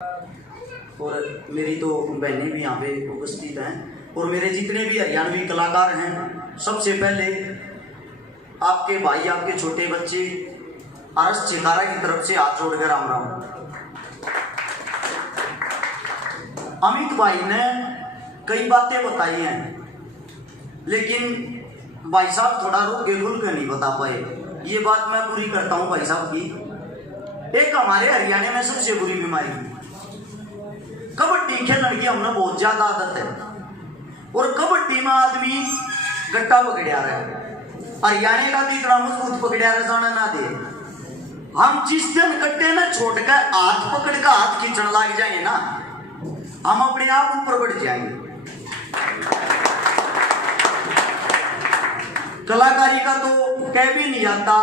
और मेरी तो बहनें भी यहाँ पे उपस्थित हैं और मेरे जितने भी हरियाणवी कलाकार हैं, सबसे पहले आपके भाई, आपके छोटे बच्चे आरस चिकारा की तरफ से हाथ जोड़कर राम राम। अमित भाई ने कई बातें बताई हैं, लेकिन भाई साहब थोड़ा रुक के खुल कर नहीं बता पाए। ये बात मैं पूरी करता हूँ भाई साहब की। एक हमारे हरियाणा में सबसे बुरी बीमारी कबड्डी खेलने की हमने बहुत ज्यादा आदत है, और कबड्डी में आदमी गट्टा पकड़िया रहे, हरियाणा का भी इतना मजबूत पकड़िया रहे जाना ना दे। हम जिस दिन गट्टे में छोड़कर हाथ पकड़ कर हाथ खींचने लग जाएंगे ना, हम अपने आप ऊपर बढ़ जाएंगे। कलाकारी का तो कह भी नहीं आता,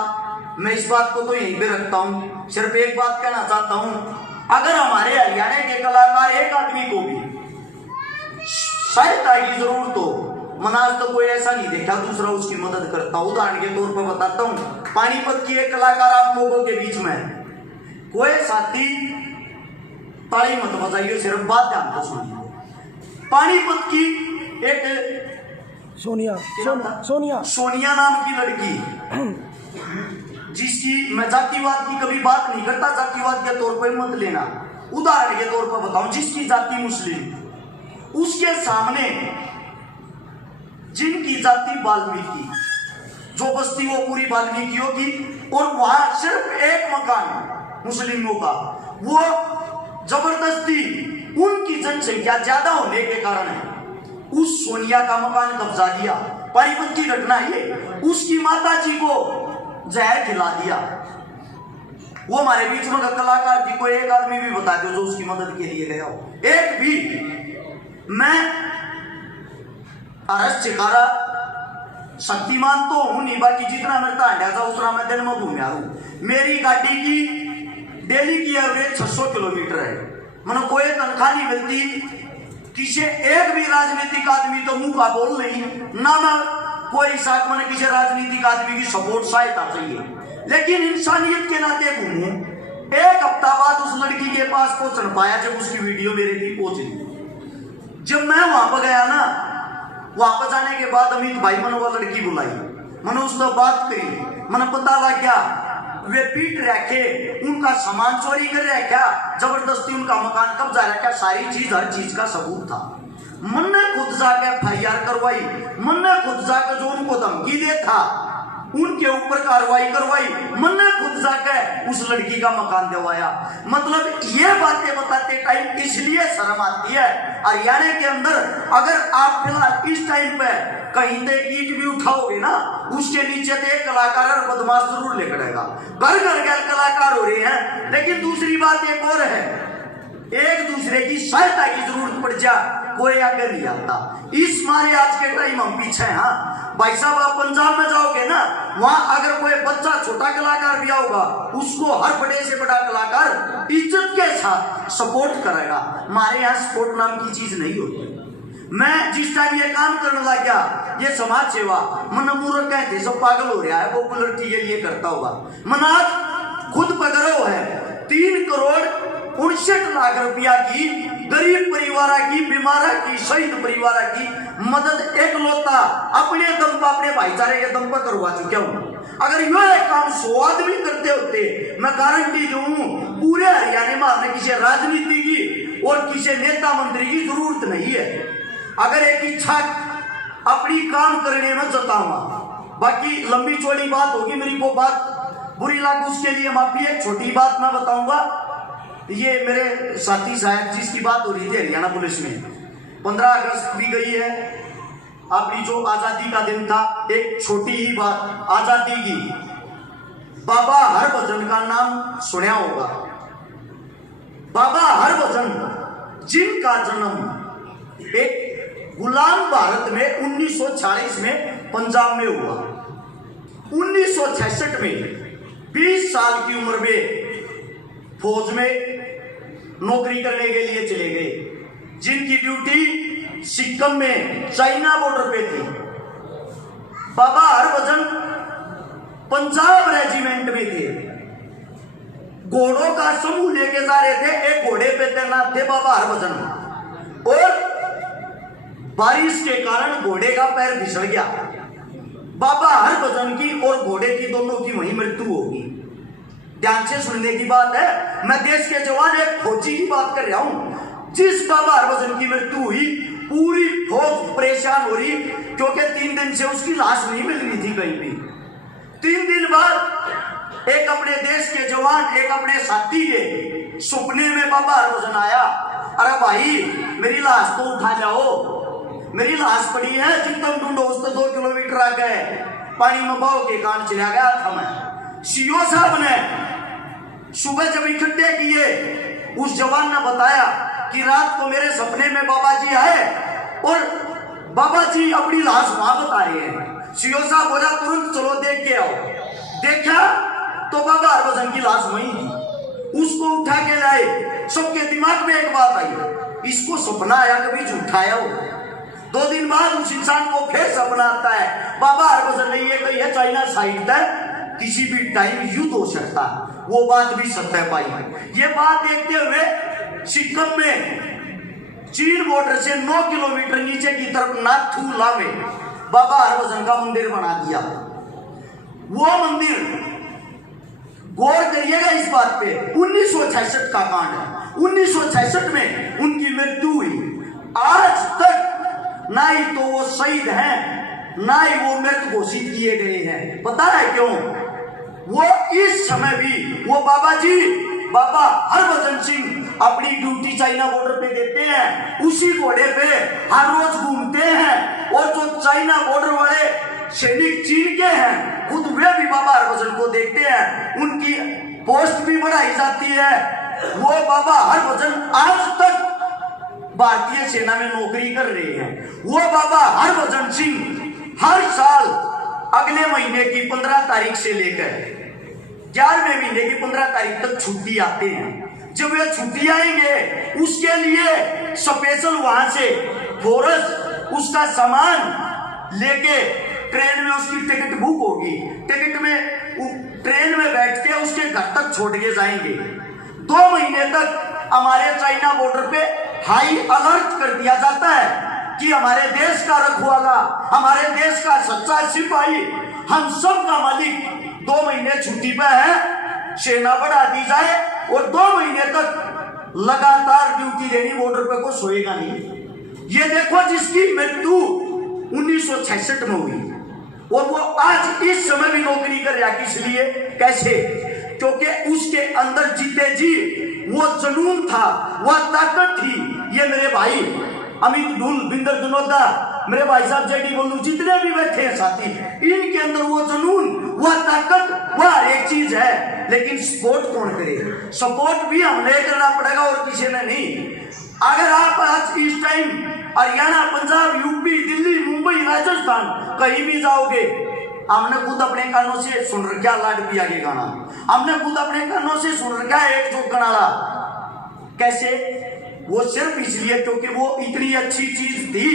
मैं इस बात को तो यहीं पे रखता हूं। सिर्फ एक बात कहना चाहता हूं, अगर हमारे हरियाणा के कलाकार एक आदमी को भी सहायता की जरूरत हो, मनाज तो कोई ऐसा नहीं देखा दूसरा उसकी मदद करता। उदाहरण के तौर पर बताता हूं, पानीपत की एक कलाकार आप लोगों के बीच में, कोई साथी ताली मत बजाइए, सिर्फ बात ध्यान से सुनिए। पानीपत की एक सोनिया नाम की लड़की, जिसकी मैं जातिवाद की कभी बात नहीं करता, जातिवाद के तौर पर मत लेना, उदाहरण के तौर पर बताऊं, जिसकी जाति मुस्लिम, उसके सामने जिनकी जाति वाल्मीकि, जो बस्ती वो पूरी वाल्मीकियों की, और वहां सिर्फ एक मकान मुस्लिमों का, वो जबरदस्ती उनकी जनसंख्या ज्यादा होने के कारण उस सोनिया का मकान कब्जा लिया। पानीपत की घटना ये, उसकी माता जी को जहर खिला दिया। वो हमारे बीच में कलाकार थी, कोई एक आदमी भी बता दो जो उसकी मदद के लिए गया हो, एक भी। मैं आरस चिकारा शक्तिमान तो हूं नहीं, बाकी जितना मिलता अंदाजा उतना मैं दिन में घूम हूं। मेरी गाड़ी की डेली की एवरेज 600 किलोमीटर है, मैंने कोई तनख्वाह नहीं मिलती। किसी एक भी राजनीतिक आदमी तो मुंह का बोल नहीं ना, मैं कोई साथ मैंने किसी राजनीतिक आदमी की सपोर्ट सहायता चाहिए, लेकिन इंसानियत के नाते घूमूं। एक हफ्ता बाद उस लड़की के पास पहुंच न पाया जब उसकी वीडियो मेरे भी पहुंची। जब मैं वहां पर गया ना, वहां पर जाने के बाद अमित भाई मैंने वो लड़की बुलाई, मैंने उससे बात करी, मैंने पता लग गया वे पीट रखे, उनका सामान चोरी कर रखा, जबरदस्ती उनका मकान कब्जा रखा, सारी चीज हर चीज का सबूत था। मन ने खुद जाके FIR करवाई, मन ने खुद जाकर जो उनको धमकी दे था उनके ऊपर कार्रवाई करवाई, मन ने खुद जाकर उस लड़की का मकान दिलवाया। मतलब ये बातें बताते टाइम इसलिए शर्म आती है। हरियाणा के अंदर अगर आप फिलहाल इस टाइम पे कहीं से ईंट भी उठाओगे ना, उसके नीचे तो एक कलाकार और बदमाश जरूर लेकर घर घर गैर कलाकार हो रहे हैं। लेकिन दूसरी बात एक और है, एक दूसरे की सहायता की जरूरत पड़ जा, कोई आगे नहीं आता। इस मारे आज के टाइम हम पीछे हैं। हाँ भाई साहब, आप पंजाब में जाओगे ना, वहां अगर कोई बच्चा छोटा कलाकार भी आऊगा, उसको हर बड़े से बड़ा कलाकार इज्जत के साथ सपोर्ट करेगा। हमारे यहाँ सपोर्ट नाम की चीज नहीं होती। मैं जिस टाइम ये काम करने लग गया, ये समाज सेवा, मन मूर्ख कहते सब पागल हो रहा है, पॉपुलरिटी के लिए करता होगा। मन आज खुद पकड़ो है 3,59,00,000 रुपया की गरीब परिवार की, बीमार की, शहीद परिवार की मदद एक लोता अपने दम पर, अपने भाईचारे के दम पर करवा चुका हूं। अगर ये काम 100 आदमी करते होते, मैं गारंटी दूं पूरे हरियाणा में हमने किसी राजनीति की और किसी नेता मंत्री की जरूरत नहीं है। अगर एक इच्छा अपनी काम करने में जताऊंगा, बाकी लंबी चौड़ी बात होगी, मेरी को बात बुरी लगी उसके लिए माफी। एक छोटी बात मैं बताऊंगा, ये मेरे साथी साहब जिसकी बात हो रही थी हरियाणा पुलिस में, 15 अगस्त भी गई है, अपनी जो आजादी का दिन था, एक छोटी ही बात आजादी की। बाबा हरभजन का नाम सुना होगा। बाबा हरभजन जिनका जन्म एक गुलाम भारत में 1940 में पंजाब में हुआ, 1966 में 20 साल की उम्र में फौज में नौकरी करने के लिए चले गए, जिनकी ड्यूटी सिक्किम में चाइना बॉर्डर पे थी। बाबा हरभजन पंजाब रेजिमेंट में थे, घोड़ों का समूह लेके जा रहे थे। एक घोड़े पे तैनात थे बाबा हरभजन, और बारिश के कारण घोड़े का पैर फिसल गया। बाबा हरभजन की और घोड़े की दोनों की वहीं मृत्यु होगी। ध्यान से सुनने की बात है, मैं देश के जवान एक फौजी की बात कर रहा हूं। जिस बाबा हरभजन की मृत्यु हुई, पूरी फौज परेशान हो रही, क्योंकि 3 दिन से उसकी लाश नहीं मिल रही थी कहीं भी। 3 दिन बाद एक अपने देश के जवान, एक अपने साथी के सपने में बाबा हरभजन आया। अरे भाई, मेरी लाश तो उठा जाओ, मेरी लाश पड़ी है, जितना ढूंढो उससे 2 किलोमीटर आ गए, पानी में बहाव के कारण चला गया था मैं। सीओ साहब ने सुबह जब इकट्ठे किए, उस जवान ने बताया कि रात को मेरे सपने में बाबा जी आए और बाबा जी अपनी लाश वहां बता रहे हैं। सीओ साहब बोला तुरंत चलो देख के आओ। देखा तो बाबा हरभजन की लाश वहीं थी। उसको उठा के लाए। सबके दिमाग में एक बात आई, इसको सपना आया कभी झूठा आया हो। 2 दिन बाद उस इंसान को फिर सपना आता है, बाबा हरभजन ने ये कही है चाइना साइड तक किसी भी टाइम युद्ध हो सकता है। वो बात भी सत्य पाई है। ये बात देखते हुए सिक्किम में चीन बॉर्डर से 9 किलोमीटर नीचे की तरफ नाथुला में बाबा हरभजन का मंदिर बना दिया। वो मंदिर, गौर करिएगा इस बात पे, 1966 का कांड है। 1966 में उनकी मृत्यु हुई। आज तक ना ही तो वो शहीद हैं, ना ही वो मृत घोषित किए गए हैं। पता है क्यों? वो इस समय भी वो बाबा जी, बाबा हरभजन सिंह अपनी ड्यूटी चाइना बॉर्डर पे देते हैं, उसी घोड़े पे हर रोज घूमते हैं। और जो चाइना बॉर्डर वाले सैनिक चीन के हैं, खुद वे भी बाबा हरभजन को देखते हैं। उनकी पोस्ट भी बढ़ाई जाती है। वो बाबा हरभजन आज तक भारतीय सेना में नौकरी कर रहे हैं। वो बाबा हरभजन सिंह हर साल अगले महीने की 15 तारीख से लेकर 11वें महीने की 15 तारीख तक छुट्टी आते हैं। जब वे छुट्टी आएंगे, उसके लिए स्पेशल वहां से फोर्स उसका सामान लेके ट्रेन में उसकी टिकट बुक होगी। टिकट में ट्रेन में बैठ के उसके घर तक छोड़ के जाएंगे। 2 महीने तक हमारे चाइना बॉर्डर पे हाई अलर्ट कर दिया जाता है कि हमारे देश का रखवाला, हमारे देश का सच्चा सिपाही, हम सब का मालिक 2 महीने छुट्टी पे है, सेना बढ़ा दी जाए और 2 महीने तक लगातार ड्यूटी देनी, बॉर्डर पे कोई सोएगा नहीं। ये देखो जिसकी मृत्यु 1966 में हुई और वो आज इस समय भी नौकरी कर रहा है। किस लिए? कैसे? क्योंकि उसके अंदर जीते जी वो जुनून था, वह ताकत थी। ये मेरे भाई अमित ढूल, बिंदर जनोदा, मेरे भाई साहब जेडी बंधु, जितने भी बैठे हैं साथी, इनके अंदर वो जुनून, वह ताकत, वह एक चीज है। लेकिन सपोर्ट कौन करे? सपोर्ट भी हमने करना पड़ेगा और किसी ने नहीं। अगर आप आज इस टाइम हरियाणा, पंजाब, यूपी, दिल्ली, मुंबई, राजस्थान कहीं भी जाओगे, हमने खुद अपने कानों से सुन रखा लाड पिया के गाना, हमने खुद अपने कानों से सुन रखा है एक जो कनाड़ा। कैसे? वो सिर्फ इसलिए क्योंकि वो इतनी अच्छी चीज थी,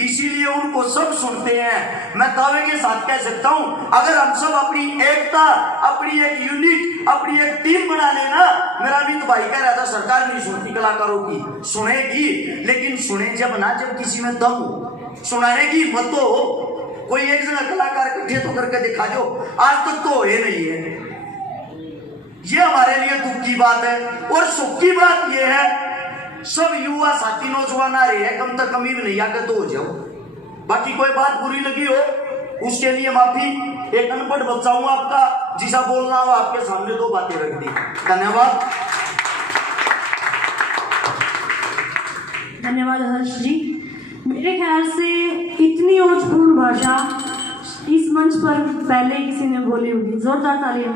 इसीलिए उनको सब सुनते हैं। मैं दावे के साथ कह सकता हूं, अगर हम सब अपनी एकता, अपनी एक यूनिट, अपनी एक टीम बना लेना, मेरा अमित भाई कह रहा था सरकार नहीं सुनती कलाकारों की, सुनेगी, लेकिन सुने जब ना जब किसी में दम हो, सुनाने की हिम्मत तो हो। कोई एक जगह कलाकार इकट्ठे तो करके दिखा दो, आज तक तो ये नहीं है। ये हमारे लिए दुख की बात है। और सुख की बात ये है, सब युवा साथी नौजवान आ रहे हैं, कम तक कमी भी नहीं आकर तो हो जाओ। बाकी कोई बात बुरी लगी हो उसके लिए माफी। एक अनपढ़ बच्चा हूं आपका, जिसा बोलना हो आपके सामने 2 बातें रख दी। धन्यवाद। धन्यवाद हर्ष जी। मेरे ख्याल से इतनी ओजपूर्ण भाषा इस मंच पर पहले किसी ने बोली होगी। जोरदार तालियां।